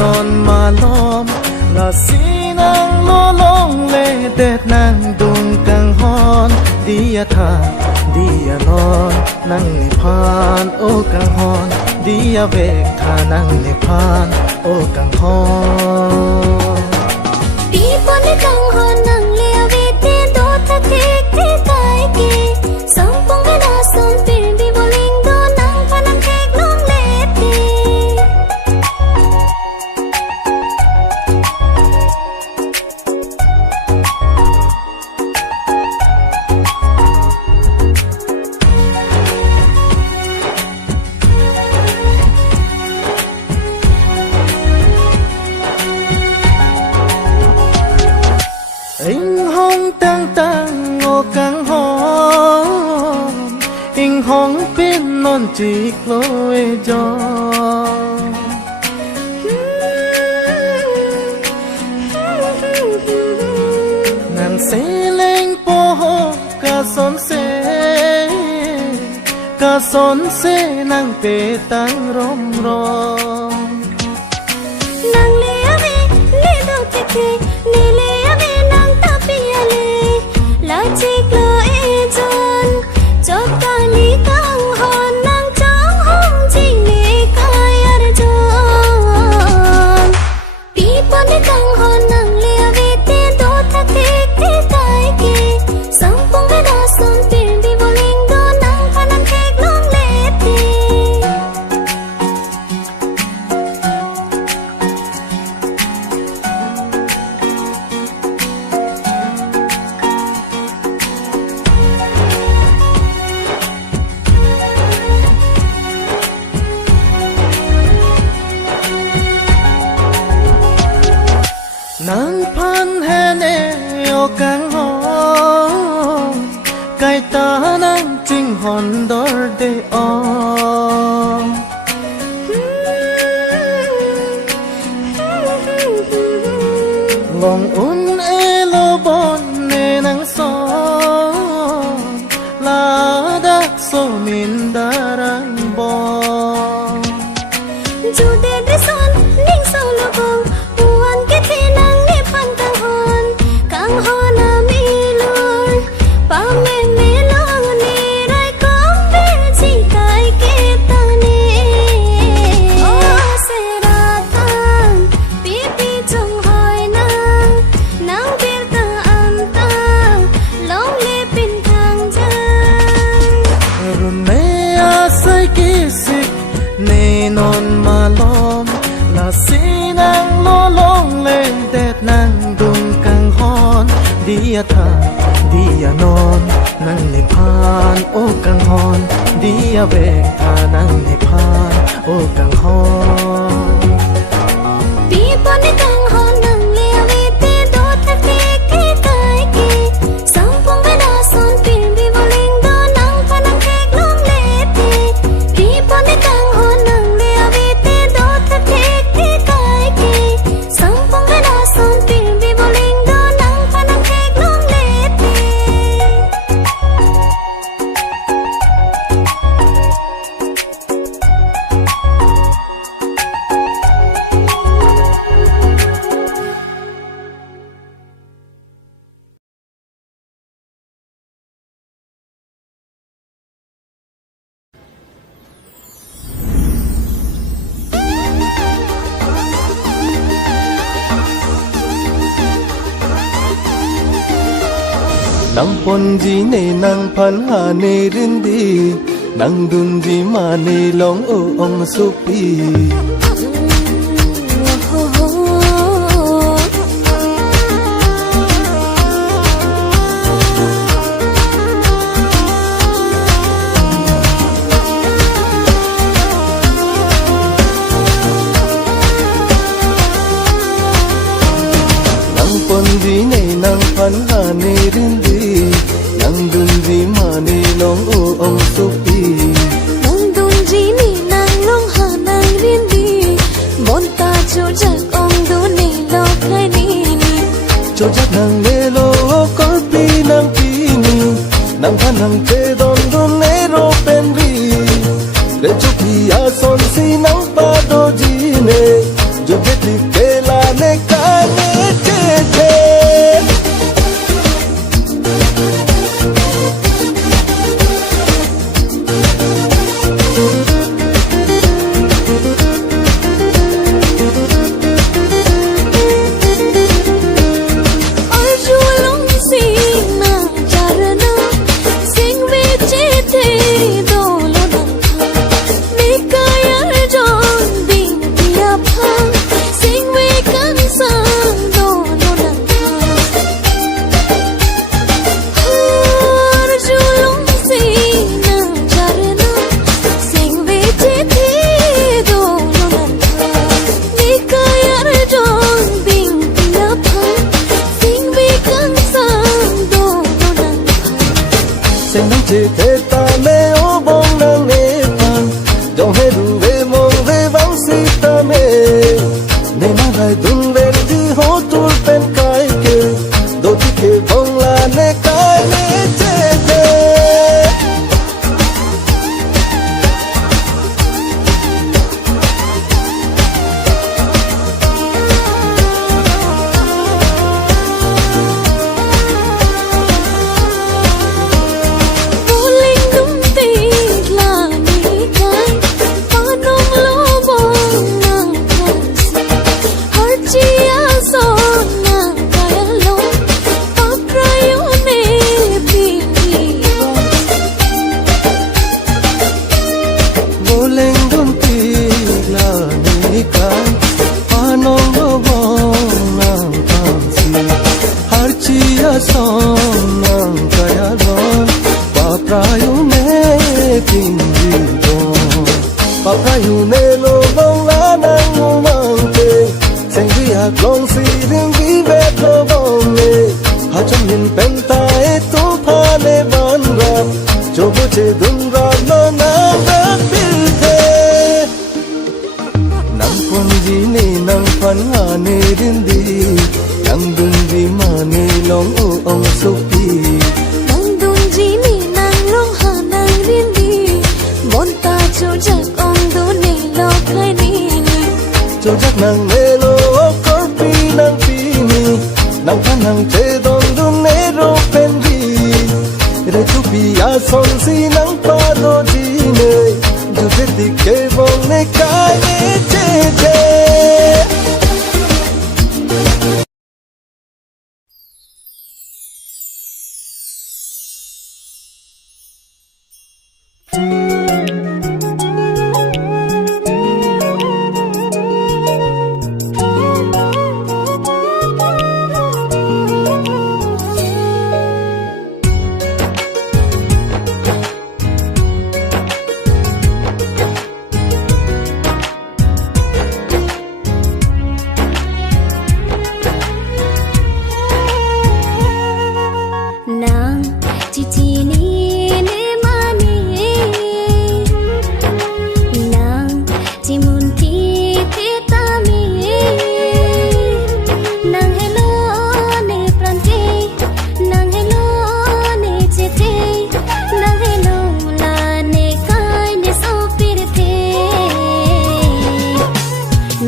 นอนมาล้อมลาสีนางโลลงเลเด็ดนางดุงกังฮอนดียทาดียนอนนั่งในพานโอกังฮอนดียเบกทานั่งในพานโอกังฮอนปีปนในกังฮอนนั่งเลียวิตีโดทักเทกเทกายกีสังปงไม่น่าสนปีนบีโบลิงโดนั่งพนังเทกลงเลตีhong pin non chỉ lối gió ngàn xe lên po ca son xe nang pe tang rom rom nang le ave le do te ke ne le ave nang ta pi ale la chi lo e jon chot ka li kang hon nang chang hong chi ne kai ar jon pi pon ne kang hon nang le ave te do ta te te kai ke sang pong me da son pin bi boling do nang phanang thek long le te nang phan hen e o kang ho kai ta nang ching hon dor de o long un e lo bon ne nang so la dak so min darang bon ju de de son ning so lo bong wan ke te nang ne phan kang hon na mi lor pa me me long ne rai kom be chi kai ke ta ne o se ra tan pi pi chung hoi nang bir ta an ta long le pin thang jang run me a sai ki sik ne non ma lom la si nang lo long le det nang dung kang hon dia tha dia non nang ne phan o kang hon dia be tha nang ne phan o kang hon pi pon ne kang hon nang le ave te do ta te ke kai ke sang pong me da son pin bi boling do nang phanang thek long le te pi pon ne kang hon nang le ave te do ta te ke kai ke sang pong me da son pin bi boling do nang phanang thek long le te nang pon ji ne nang phan ha ne rin di nang dun ji ma ne long o ong su pi nang pon ji ne nang phan ha ne rin di nang dun ji ma ne long o ong su pi nang dun ji ni nang long ha nang rin di mon ta chu jak ong du ni lo khai ni cho chắc nang le lo ko pi ni nang phan nang te don don ne ro pen ri le chu pi a son si nang pa do ji ne जो बेटी केला ने काने चेचे chỉ thế ta mê ô bông nang nê pan dòng hết đủ về mong về vắng si ta mê nên mà lại đun về đi hốt tuột bên cái kia đôi khi kia bông là nê cái nê chê chê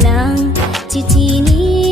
Nang chichini